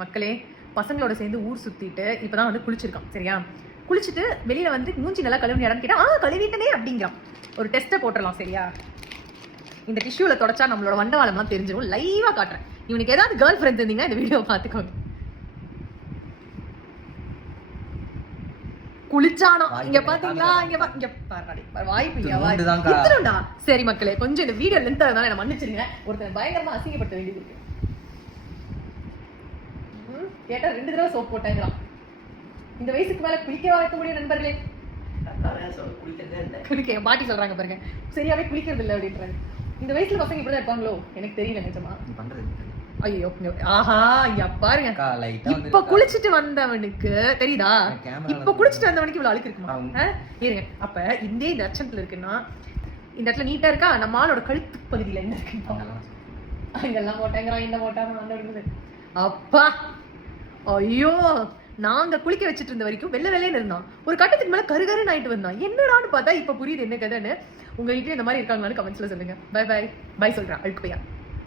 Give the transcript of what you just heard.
மக்களே பசங்களோட சேர்ந்து ஊர் சுத்திட்டு இப்பதான் வந்து குளிச்சிருக்கான். சரியா, குளிச்சுட்டு வெளியில வந்து மூஞ்சி நல்லா கழுவி இடம் கேட்டா கழுவிட்டனே அப்படிங்கிறான். ஒரு டெஸ்ட்டை போட்டுடலாம். சரியா, இந்த டிஷ்யூல தொடச்சா நம்மளோட வண்டவாளம்லாம் தெரிஞ்சிடும். லைவா காட்டுறேன். இவனுக்கு ஏதாவது கேர்ள் ஃப்ரெண்ட் இருந்தீங்கன்னா இந்த வீடியோ பார்த்துக்கோங்க. குளிச்சானோ இங்க பாத்தீங்களா? இங்க வாய்ப்பு. சரி மக்களே, கொஞ்சம் இந்த வீடியோ லென்த் ஆனதால என்ன மன்னிச்சிருங்க. ஒருத்தர் பயங்கரமா அசிங்கப்படுத்த வேண்டியது இருக்கு. கேட்டா 2 தடவை சோப் போட்டேங்கிறான். இந்த வயசுக்கு மேல குளிக்கவா வைக்க முடியும் நண்பர்களே? குளிக்க பாட்டி சொல்றாங்க பாருங்க, சரியாவே குளிக்கிறது இல்லை அப்படின்றாங்க. இந்த வயசுல பசங்க இப்படிதான் இருப்பாங்களோ எனக்கு தெரியல நிஜமா. ஐயோ ஆஹா, இங்க பாருங்க, இப்ப குளிச்சுட்டு வந்தவனுக்கு தெரியுதா? இப்ப குளிச்சுட்டு வந்தவனுக்கு இவ்வளவு அழுக்கு இருக்குமா? இருங்க, அப்ப இந்த தர்ச்சனத்துல இருக்குன்னா இந்த இடத்துல நீட்டா இருக்கா? நம்ம ஆளோட கழுத்து பகுதியில என்ன இருக்கு? அங்கெல்லாம் போட்டேங்கிறான், இந்த போட்டாங்க. அப்பா ஐயோ, நாங்க குளிக்க வச்சுட்டு இருந்த வரைக்கும் வெள்ளையில இருந்தான். ஒரு கட்டத்துக்கு மேல கருகருன்னு ஆயிட்டு வந்தான். என்னடான்னு பார்த்தா இப்ப புரியுது என்ன கதைன்னு. உங்க வீட்டுல இந்த மாதிரி இருக்காங்களான்னு கமெண்ட்ஸ்ல சொல்லுங்க. பை பை பை சொல்றேன் அழுக்கு பையா.